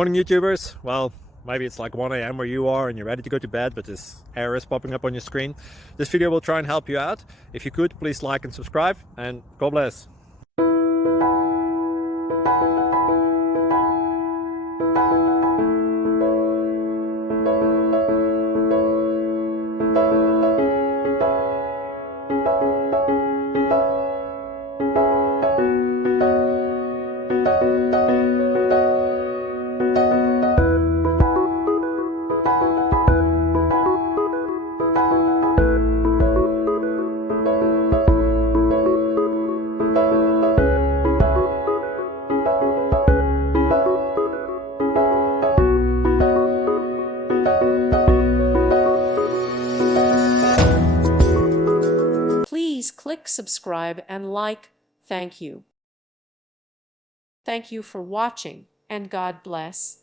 Morning YouTubers. Well, maybe it's like 1 a.m. where you are and you're ready to go to bed, but this error is popping up on your screen. This video will try and help you out. If you could, please like and subscribe, and God bless. Please click subscribe and like. Thank you. Thank you for watching, and God bless.